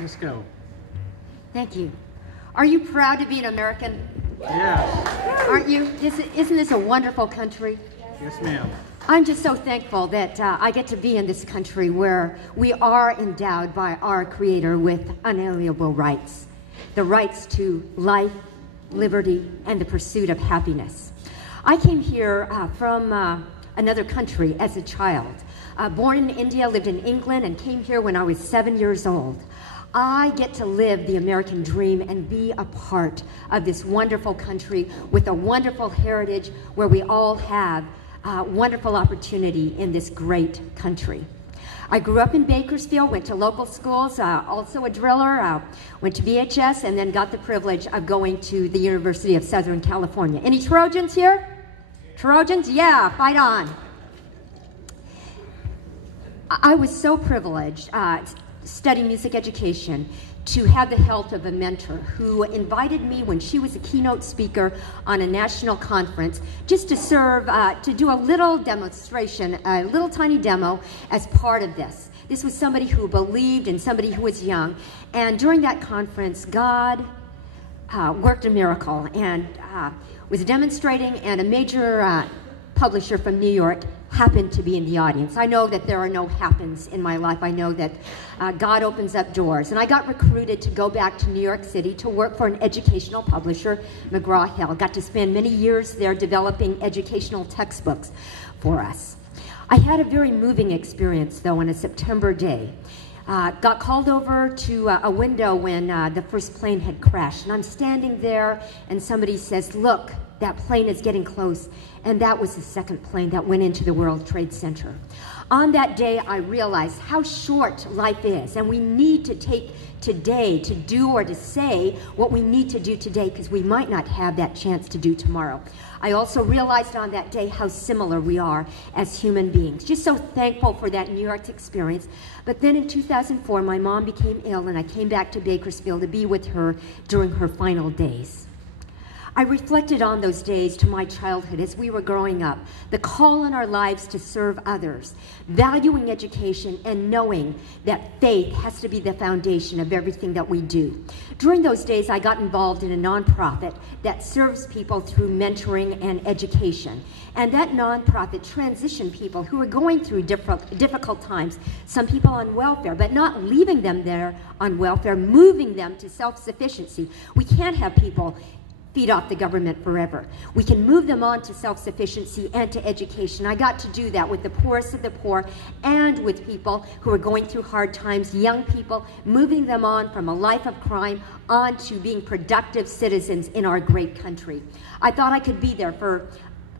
Let's go. Thank you. Are you proud to be an American? Yes. Aren't you? Isn't this a wonderful country? Yes, ma'am. I'm just so thankful that I get to be in this country where we are endowed by our Creator with unalienable rights. The rights to life, liberty, and the pursuit of happiness. I came here from another country as a child. Born in India, lived in England, and came here when I was 7 years old. I get to live the American dream and be a part of this wonderful country with a wonderful heritage where we all have wonderful opportunity in this great country. I grew up in Bakersfield, went to local schools, also a driller, went to VHS, and then got the privilege of going to the University of Southern California. Any Trojans here? Trojans? Yeah, fight on. I was so privileged studying music education to have the help of a mentor who invited me when she was a keynote speaker on a national conference just to serve, to do a little demonstration, a little tiny demo as part of this. This was somebody who believed and somebody who was young. And during that conference, God worked a miracle and was demonstrating, and a major publisher from New York happened to be in the audience. I know that there are no happens in my life. I know that God opens up doors. And I got recruited to go back to New York City to work for an educational publisher, McGraw-Hill. Got to spend many years there developing educational textbooks for us. I had a very moving experience, though, on a September day. Got called over to a window when the first plane had crashed. And I'm standing there, and somebody says, "Look, that plane is getting close." And that was the second plane that went into the World Trade Center. On that day, I realized how short life is, and we need to take today to do or to say what we need to do today, because we might not have that chance to do tomorrow. I also realized on that day how similar we are as human beings. Just so thankful for that New York experience. But then in 2004, my mom became ill, and I came back to Bakersfield to be with her during her final days. I reflected on those days to my childhood as we were growing up, the call in our lives to serve others, valuing education, and knowing that faith has to be the foundation of everything that we do. During those days, I got involved in a nonprofit that serves people through mentoring and education. And that nonprofit transitioned people who were going through difficult times, some people on welfare, but not leaving them there on welfare, moving them to self-sufficiency. We can't have people feed off the government forever. We can move them on to self-sufficiency and to education. I got to do that with the poorest of the poor and with people who are going through hard times, young people, moving them on from a life of crime on to being productive citizens in our great country. I thought I could be there for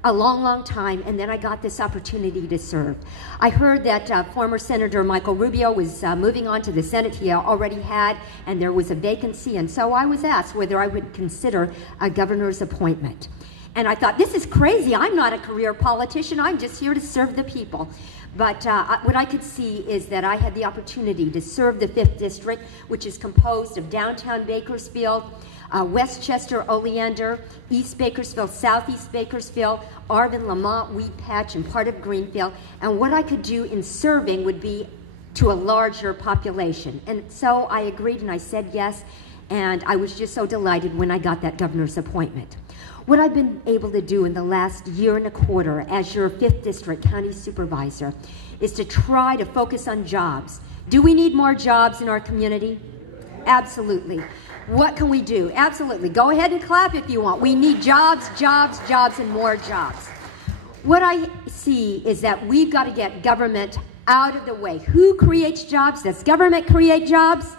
a long, long time, and then I got this opportunity to serve. I heard that former Senator Michael Rubio was moving on to the Senate. He already had, and there was a vacancy, and so I was asked whether I would consider a governor's appointment. And I thought, this is crazy. I'm not a career politician. I'm just here to serve the people. But what I could see is that I had the opportunity to serve the 5th District, which is composed of downtown Bakersfield, Westchester, Oleander, East Bakersfield, Southeast Bakersfield, Arvin, Lamont, Wheat Patch, and part of Greenfield. And what I could do in serving would be to a larger population. And so I agreed and I said yes, and I was just so delighted when I got that governor's appointment. What I've been able to do in the last year and a quarter as your 5th District County Supervisor is to try to focus on jobs. Do we need more jobs in our community? Absolutely. What can we do? Absolutely. Go ahead and clap if you want. We need jobs, jobs, jobs, and more jobs. What I see is that we've got to get government out of the way. Who creates jobs? Does government create jobs?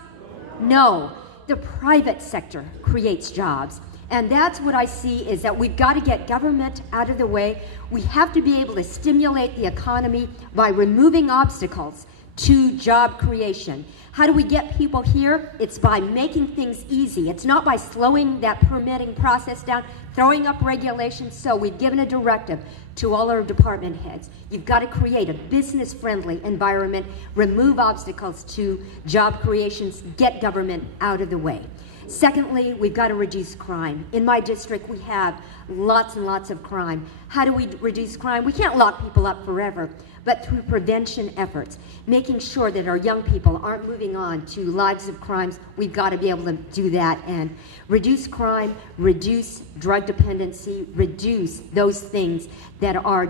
No. The private sector creates jobs. And that's what I see is that we've got to get government out of the way. We have to be able to stimulate the economy by removing obstacles to job creation. How do we get people here? It's by making things easy. It's not by slowing that permitting process down, throwing up regulations. So we've given a directive to all our department heads. You've got to create a business-friendly environment, remove obstacles to job creations, get government out of the way. Secondly, we've got to reduce crime. In my district, we have lots and lots of crime. How do we reduce crime? We can't lock people up forever, but through prevention efforts, making sure that our young people aren't moving moving on to lives of crimes, we've got to be able to do that and reduce crime, reduce drug dependency, reduce those things that are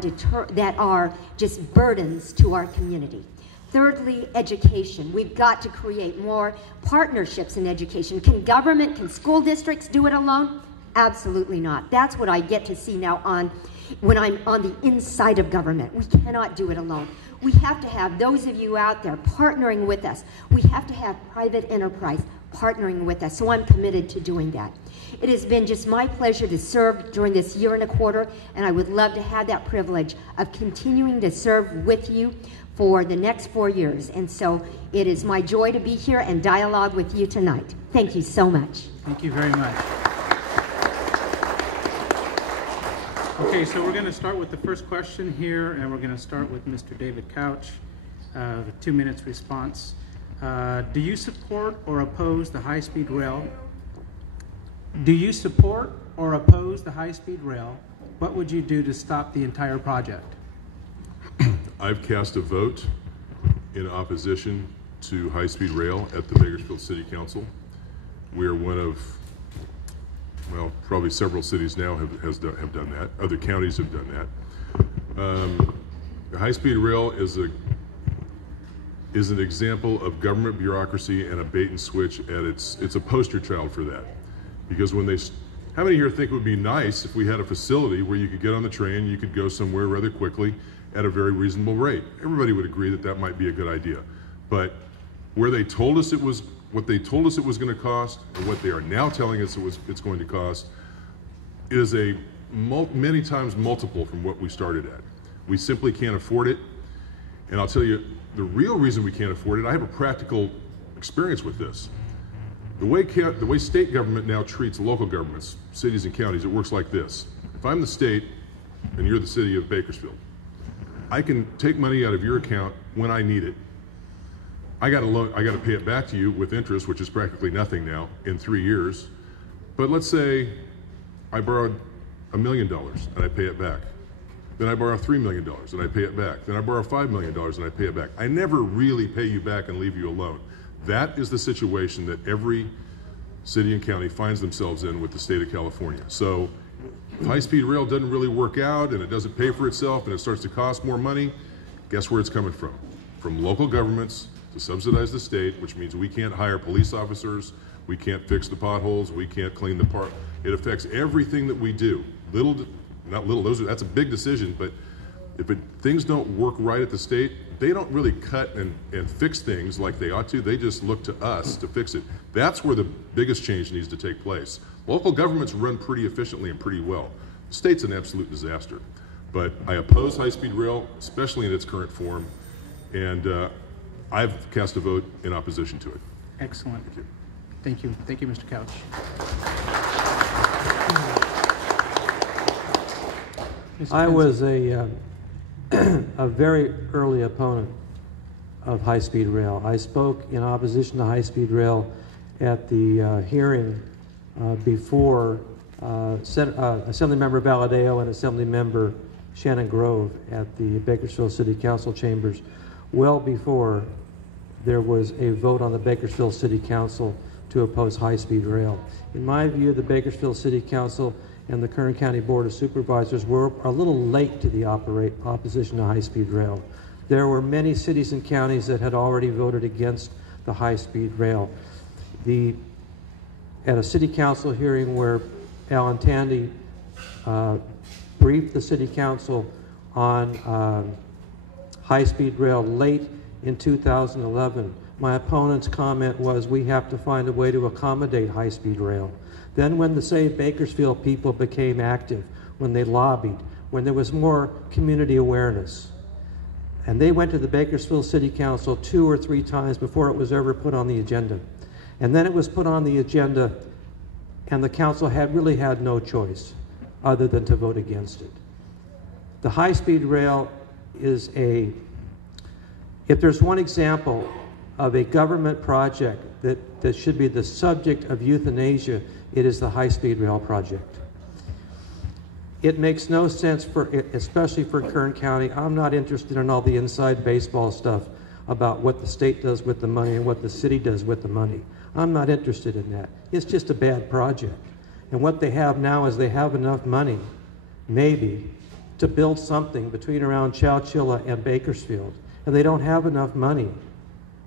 just burdens to our community. Thirdly, education. We've got to create more partnerships in education. Can school districts do it alone? Absolutely not. That's what I get to see now when I'm on the inside of government. We cannot do it alone. We have to have those of you out there partnering with us. We have to have private enterprise partnering with us. So I'm committed to doing that. It has been just my pleasure to serve during this year and a quarter, and I would love to have that privilege of continuing to serve with you for the next 4 years. And so it is my joy to be here and dialogue with you tonight. Thank you so much. Thank you very much. Okay, so we're going to start with the first question here, and we're going to start with Mr. David Couch, with 2 minutes response. Do you support or oppose the high-speed rail? Do you support or oppose the high-speed rail? What would you do to stop the entire project? I've cast a vote in opposition to high-speed rail at the Bakersfield City Council. We are one of, well, probably several cities now have done that. Other counties have done that. The high-speed rail is an example of government bureaucracy and a bait and switch it's a poster child for that. Because how many here think it would be nice if we had a facility where you could get on the train, you could go somewhere rather quickly at a very reasonable rate? Everybody would agree that that might be a good idea. But what they told us it was going to cost, and what they are now telling us it's going to cost, is a many times multiple from what we started at. We simply can't afford it. And I'll tell you, the real reason we can't afford it, I have a practical experience with this. The way state government now treats local governments, cities and counties, it works like this. If I'm the state and you're the city of Bakersfield, I can take money out of your account when I need it. I got to pay it back to you with interest, which is practically nothing now, in 3 years. But let's say I borrowed $1 million and I pay it back. Then I borrow $3 million and I pay it back. Then I borrow $5 million and I pay it back. I never really pay you back and leave you alone. That is the situation that every city and county finds themselves in with the state of California. So if high-speed rail doesn't really work out and it doesn't pay for itself and it starts to cost more money, guess where it's coming from? From local governments to subsidize the state, which means we can't hire police officers, we can't fix the potholes, we can't clean the park. It affects everything that we do. That's a big decision, but if things don't work right at the state, they don't really cut and fix things like they ought to. They just look to us to fix it. That's where the biggest change needs to take place. Local governments run pretty efficiently and pretty well. The state's an absolute disaster. But I oppose high-speed rail, especially in its current form, and I've cast a vote in opposition to it. Excellent. Thank you. Thank you, Mr. Couch. I was a very early opponent of high-speed rail. I spoke in opposition to high-speed rail at the hearing before Assemblymember Valadeo and Assemblymember Shannon Grove at the Bakersfield City Council chambers, well before there was a vote on the Bakersfield City Council to oppose high-speed rail. In my view, the Bakersfield City Council and the Kern County Board of Supervisors were a little late to the opposition to high-speed rail. There were many cities and counties that had already voted against the high-speed rail. At a city council hearing where Alan Tandy briefed the city council on high-speed rail late in 2011, my opponent's comment was, we have to find a way to accommodate high-speed rail. Then when the Save Bakersfield people became active, when they lobbied, when there was more community awareness, and they went to the Bakersfield City Council 2 or 3 times before it was ever put on the agenda. And then it was put on the agenda, and the council really had no choice other than to vote against it. The high-speed rail is if there's one example of a government project that should be the subject of euthanasia, it is the high-speed rail project. It makes no sense especially for Kern County. I'm not interested in all the inside baseball stuff about what the state does with the money and what the city does with the money. I'm not interested in that. It's just a bad project. And what they have now is they have enough money, maybe, to build something between around Chowchilla and Bakersfield. And they don't have enough money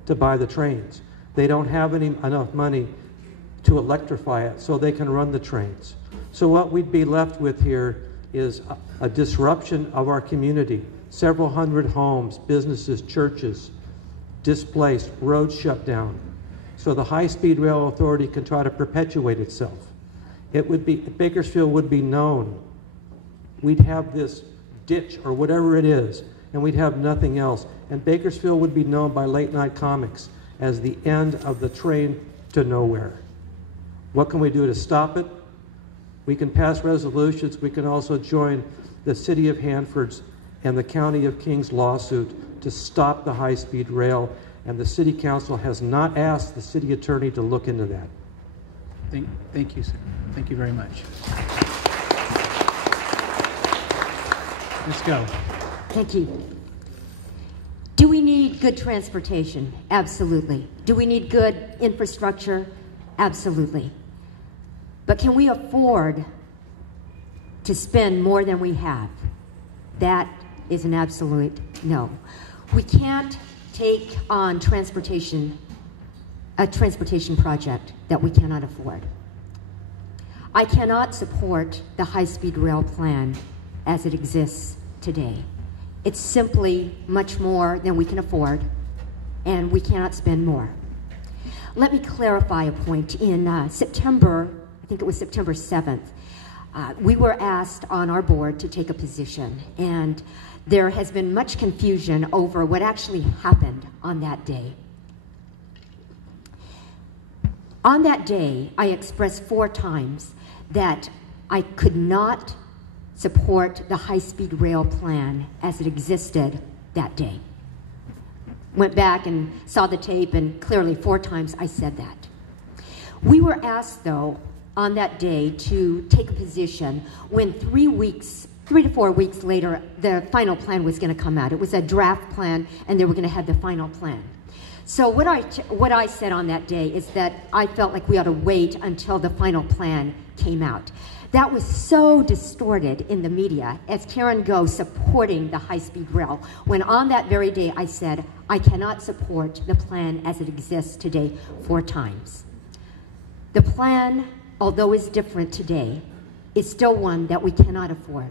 to buy the trains. They don't have enough money to electrify it so they can run the trains. So what we'd be left with here is a disruption of our community. Several hundred homes, businesses, churches displaced, roads shut down. So the High-Speed Rail Authority can try to perpetuate itself. Bakersfield would be known. We'd have this ditch or whatever it is, and we'd have nothing else. And Bakersfield would be known by late night comics as the end of the train to nowhere. What can we do to stop it? We can pass resolutions. We can also join the City of Hanford's and the County of King's lawsuit to stop the high-speed rail, and the City Council has not asked the City Attorney to look into that. Thank you, sir. Thank you very much. Let's go. Thank you. Do we need good transportation? Absolutely. Do we need good infrastructure? Absolutely. But can we afford to spend more than we have? That is an absolute no. We can't take on a transportation project that we cannot afford. I cannot support the high-speed rail plan as it exists today. It's simply much more than we can afford, and we cannot spend more. Let me clarify a point. In September, I think it was September 7th, we were asked on our board to take a position, and there has been much confusion over what actually happened on that day. On that day, I expressed 4 times that I could not support the high-speed rail plan as it existed that day. Went back and saw the tape, and clearly 4 times I said that. We were asked, though, on that day to take a position when 3 to 4 weeks later, the final plan was going to come out. It was a draft plan, and they were going to have the final plan. So what I said on that day is that I felt like we ought to wait until the final plan came out. That was so distorted in the media as Karen Goh supporting the high-speed rail, when on that very day I said, I cannot support the plan as it exists today 4 times. The plan, although is different today, is still one that we cannot afford.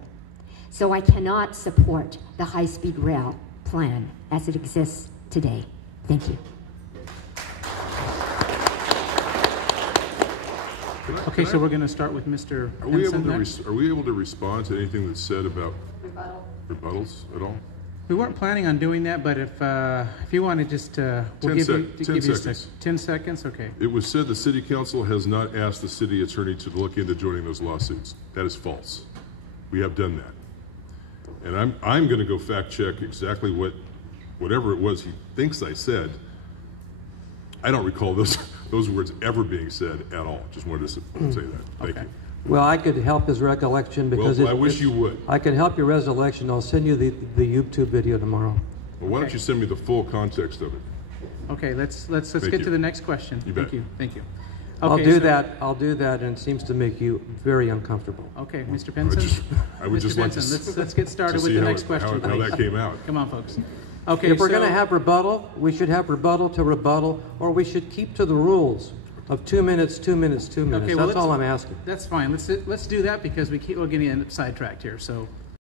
So I cannot support the high-speed rail plan as it exists today. Thank you. Okay, so we're going to start with Mr. Pinson next. Are we able to respond to anything that's said about rebuttals at all? We weren't planning on doing that, but if you want to just, we'll 10 seconds. 10 seconds, okay. It was said the City Council has not asked the City Attorney to look into joining those lawsuits. That is false. We have done that. And I'm going to go fact check exactly whatever it was he thinks I said. I don't recall those words ever being said at all. Just wanted to say that. Thank you. Well, I could help his recollection because I wish you would. I can help your recollection. I'll send you the YouTube video tomorrow. Well, why don't you send me the full context of it? Okay, let's get to the next question. You bet. Thank you. I'll do that, and it seems to make you very uncomfortable. Okay, Mr. Pinson. I would just like to let's get started with the next question. How that came out. Come on, folks. Okay, if we're going to have rebuttal, we should have rebuttal to rebuttal, or we should keep to the rules of 2 minutes, 2 minutes, 2 minutes. Okay, well, that's all I'm asking. That's fine. Let's do that because we're getting sidetracked here. So